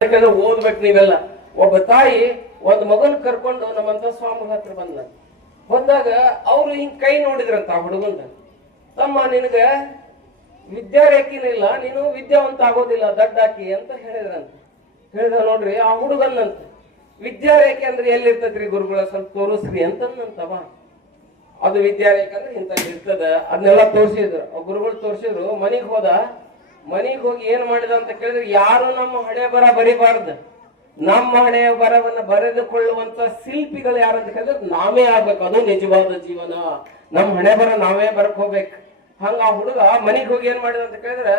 ಓದ್ಬೇಕು ನೀವೆಲ್ಲ. ಒಬ್ಬ ತಾಯಿ ಒಂದ್ ಮಗನ್ ಕರ್ಕೊಂಡು ನಮ್ಮಂತ ಸ್ವಾಮಿ ಹತ್ರ ಬಂದಾಗ ಅವ್ರು ಹಿಂಗ್ ಕೈ ನೋಡಿದ್ರಂತ ಆ ಹುಡುಗಂದ, ತಮ್ಮ ನಿನಗ ವಿದ್ಯಾರೇಖಿನಿಲ್ಲ, ನೀನು ವಿದ್ಯಾವಂತ ಆಗೋದಿಲ್ಲ ದಡ್ಡಾಕಿ ಅಂತ ಹೇಳಿದ್ರಂತ. ಹೇಳಿದ ನೋಡ್ರಿ ಆ ಹುಡುಗನ್ನಂತ, ವಿದ್ಯಾರೇಖೆ ಅಂದ್ರೆ ಎಲ್ಲಿರ್ತದ್ರಿ ಗುರುಗಳ ಸ್ವಲ್ಪ ತೋರಿಸ್ರಿ ಅಂತಂದಂತವ. ಅದು ವಿದ್ಯಾರೇಖೆ ಅಂದ್ರೆ ಇಂತ ಇರ್ತದ, ಅದನ್ನೆಲ್ಲ ತೋರಿಸಿದ್ರು ಗುರುಗಳು ತೋರಿಸಿದ್ರು. ಮನೆಗೆ ಹೋಗಿ ಏನ್ ಮಾಡಿದ ಅಂತ ಕೇಳಿದ್ರೆ, ಯಾರು ನಮ್ಮ ಹಣೆ ಬರ ಬರಿಬಾರ್ದು, ನಮ್ಮ ಹಣೆ ಬರವನ್ನ ಬರೆದುಕೊಳ್ಳುವಂತ ಶಿಲ್ಪಿಗಳು ಯಾರಂತ ಕೇಳಿದ್ರೆ ನಾವೇ ಆಗ್ಬೇಕು. ಅದು ನಿಜವಾದ ಜೀವನ, ನಮ್ಮ ಹಣೆ ಬರ ನಾವೇ ಬರ್ಕೋಬೇಕು. ಹಂಗ ಆ ಹುಡುಗ ಮನೆಗೆ ಹೋಗಿ ಏನ್ ಮಾಡಿದ ಅಂತ ಕೇಳಿದ್ರೆ,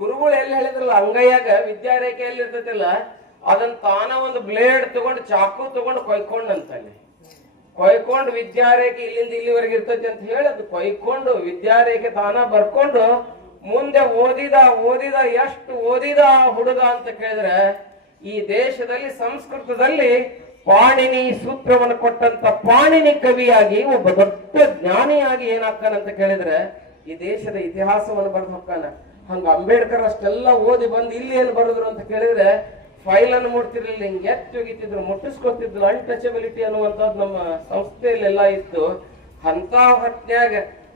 ಗುರುಗಳು ಎಲ್ಲಿ ಹೇಳಿದ್ರಲ್ಲ ಅಂಗೈಯಾಗ ವಿದ್ಯಾರೇಖೆ ಎಲ್ಲಿ ಇರ್ತೈತಿಲ್ಲ, ಅದನ್ನ ತಾನ ಒಂದು ಬ್ಲೇಡ್ ತಗೊಂಡು ಚಾಕು ತಗೊಂಡು ಕೊಯ್ಕೊಂಡಂತಲ್ಲಿ ಕೊಯ್ಕೊಂಡು ವಿದ್ಯಾರೇಖೆ ಇಲ್ಲಿಂದ ಇಲ್ಲಿವರೆಗೆ ಇರ್ತೈತಿ ಅಂತ ಹೇಳಿ ಅದು ಕೊಯ್ಕೊಂಡು ವಿದ್ಯಾರೇಖೆ ತಾನ ಬರ್ಕೊಂಡು ಮುಂದೆ ಓದಿದ ಎಷ್ಟು ಓದಿದ ಹುಡುಗ ಅಂತ ಕೇಳಿದ್ರೆ, ಈ ದೇಶದಲ್ಲಿ ಸಂಸ್ಕೃತದಲ್ಲಿ ಪಾಣಿನಿ ಸೂತ್ರವನ್ನು ಕೊಟ್ಟಂತ ಪಾಣಿನಿ ಕವಿಯಾಗಿ ಒಬ್ಬ ದೊಡ್ಡ ಜ್ಞಾನಿಯಾಗಿ ಏನಾಗ್ತಾನಂತ ಕೇಳಿದ್ರೆ ಈ ದೇಶದ ಇತಿಹಾಸವನ್ನು ಬರೆದು ಹೋಗ್ತಾನ. ಹಂಗ ಅಂಬೇಡ್ಕರ್ ಅಷ್ಟೆಲ್ಲ ಓದಿ ಬಂದು ಇಲ್ಲಿ ಏನ್ ಬರೆದ್ರು ಅಂತ ಕೇಳಿದ್ರೆ, ಫೈಲ್ ಅನ್ನು ಮುಟ್ತಿರ್ಲಿಲ್ಲ, ಹಿಂಗೆ ಎತ್ತು ಒಗಿತಿದ್ರು, ಮುಟ್ಟಿಸ್ಕೊತಿದ್ರು. ಅನ್ಟಚಬಿಲಿಟಿ ಅನ್ನುವಂಥದ್ದು ನಮ್ಮ ಸಂಸ್ಥೆಯಲ್ಲೆಲ್ಲ ಇತ್ತು. ಅಂತ ಹೊತ್ನ್ಯಾಗ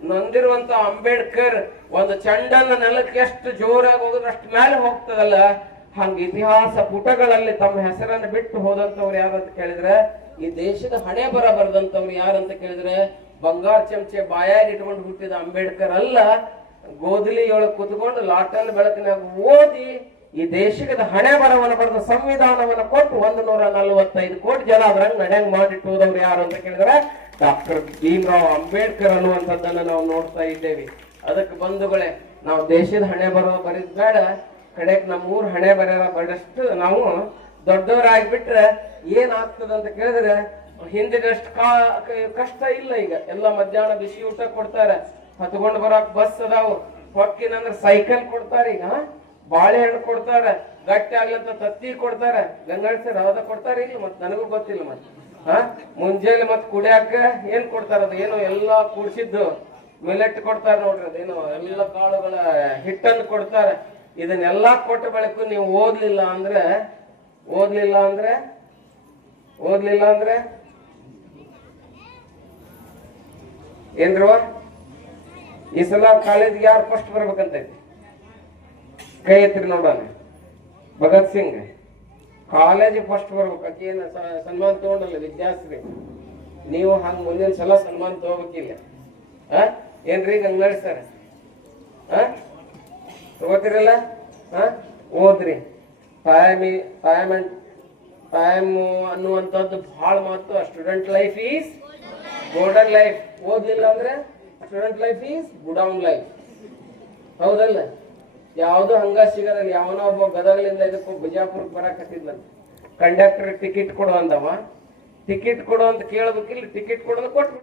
ನೊಂದಿರುವಂತ ಅಂಬೇಡ್ಕರ್ ಒಂದು ಚಂಡನ ನೆಲಕ್ಕೆ ಎಷ್ಟು ಜೋರಾಗಿ ಹೋಗೋದು ಅಷ್ಟು ಮೇಲೆ ಹೋಗ್ತದಲ್ಲ, ಹಂಗ ಇತಿಹಾಸ ಪುಟಗಳಲ್ಲಿ ತಮ್ಮ ಹೆಸರನ್ನು ಬಿಟ್ಟು ಹೋದಂತವ್ರು ಯಾರಂತ ಕೇಳಿದ್ರೆ, ಈ ದೇಶದ ಹಣೆ ಬರ ಬರೆದಂತವ್ರು ಯಾರಂತ ಕೇಳಿದ್ರೆ, ಬಂಗಾರ ಚಮಚೆ ಬಾಯಾಗಿ ಇಟ್ಕೊಂಡು ಹುಟ್ಟಿದ ಅಂಬೇಡ್ಕರ್ ಅಲ್ಲ, ಗೋದಲಿಯೊಳಗೆ ಕುತ್ಕೊಂಡು ಲಾಟಲ್ ಬೆಳಕಿನಾಗ ಓದಿ ಈ ದೇಶದ ಹಣೆ ಬರವನ್ನು ಬರೆದ ಸಂವಿಧಾನವನ್ನು ಕೊಟ್ಟು 145 ಕೋಟಿ ಜನ ಅದ್ರಂಗ್ ನಡೆಯಂಗ್ ಮಾಡಿಟ್ಟು ಹೋದವ್ರು ಯಾರು ಅಂತ ಕೇಳಿದ್ರೆ ಡಾಕ್ಟರ್ ಭೀಮರಾವ್ ಅಂಬೇಡ್ಕರ್ ಅನ್ನುವಂಥದ್ದನ್ನ ನಾವು ನೋಡ್ತಾ ಇದ್ದೇವೆ. ಅದಕ್ಕೆ ಬಂಧುಗಳೇ, ನಾವು ದೇಶದ ಹಣೆ ಬರ ಬರೀದ್ ಬೇಡ, ಕಡೆಕ್ ನಮ್ಮೂರ್ ಹಣೆ ಬರಷ್ಟು ನಾವು ದೊಡ್ಡವರಾಗ್ಬಿಟ್ರೆ ಏನಾಗ್ತದ ಅಂತ ಕೇಳಿದ್ರೆ ಹಿಂದಿನಷ್ಟು ಕಷ್ಟ ಇಲ್ಲ. ಈಗ ಎಲ್ಲ ಮಧ್ಯಾಹ್ನ ಬಿಸಿ ಊಟ ಕೊಡ್ತಾರೆ, ಹತ್ಕೊಂಡು ಬರೋಕ್ ಬಸ್ ಅದಾವು, ಹೊಕ್ಕಿನಂದ್ರೆ ಸೈಕಲ್ ಕೊಡ್ತಾರೆ, ಈಗ ಬಾಳೆಹಣ್ಣು ಕೊಡ್ತಾರೆ, ಗಟ್ಟಿ ಆಗ್ಲಂತ ತತ್ತಿ ಕೊಡ್ತಾರೆ, ಗಂಗಾಳ್ಸರ್ ಅದ ಕೊಡ್ತಾರೆ. ಇಲ್ಲ ಮತ್ ನನಗೂ ಗೊತ್ತಿಲ್ಲ. ಮುಂಜಾನೆ ಮತ್ ಕುಡಿಯಾಕ ಏನ್ ಕೊಡ್ತಾರ, ಅದು ಏನೋ ಎಲ್ಲಾ ಕೂಡ್ಸಿದ್ದು ಮಿಲೆಟ್ ಕೊಡ್ತಾರೆ ನೋಡ್ರಿ, ಅದೇನೋ ಎಲ್ಲ ಕಾಳುಗಳ ಹಿಟ್ಟನ್ನು ಕೊಡ್ತಾರೆ. ಇದನ್ನೆಲ್ಲಾ ಕೊಟ್ಟ ಬಳಿಕ ನೀವು ಓದ್ಲಿಲ್ಲ ಅಂದ್ರೆ ಏನ್ರವ, ಈ ಸಲ ಕಾಲೇಜ್ಗೆ ಯಾರು ಫಸ್ಟ್ ಬರ್ಬೇಕಂತೈತಿ? ಕೈ ಎತ್ತಿರಿ ನೋಡೋಣ. ಭಗತ್ ಸಿಂಗ್ ಕಾಲೇಜ್ ಫಸ್ಟ್ ಬರ್ಬೇಕು. ಅಕ್ಕೇನು ಸನ್ಮಾನ ತಗೊಂಡಲ್ಲ ವಿದ್ಯಾಶ್ರೀ, ನೀವು ಹಂಗ ಮುಂದಿನ ಸಲ ಸನ್ಮಾನ ತಗೋಬೇಕಿಲ್ಲ. ಏನ್ರಿ ಗಂಗಾಳಿ ಸರ್ ತಗೋತಿರಲ್ಲ? ಓದ್ರಿ. ಟೈಮ್ ಅನ್ನುವಂಥದ್ದು ಬಹಳ ಮಹತ್ವ. Student life is golden life. ಓದ್ಲಿಲ್ಲ ಅಂದ್ರೆ student life is godown life. ಹೌದಲ್ಲ? ಯಾವ್ದು ಹಂಗ ಸಿಗಲ್ಲ. ಯಾವನೋ ಒಬ್ಬ ಗದಗಲಿಂದ ಇದಕ್ಕೂ ಬಿಜಾಪುರಕ್ಕೆ ಬರಾಕತ್ತಿದ್ಲಂತ, ಕಂಡಕ್ಟರ್ ಟಿಕೆಟ್ ಕೊಡು ಅಂದವ. ಟಿಕೆಟ್ ಕೊಡು ಅಂತ ಕೇಳಬೇಕಿಲ್ಲ, ಟಿಕೆಟ್ ಕೊಡೋದು ಕೊಟ್ಬಿಟ್ಟು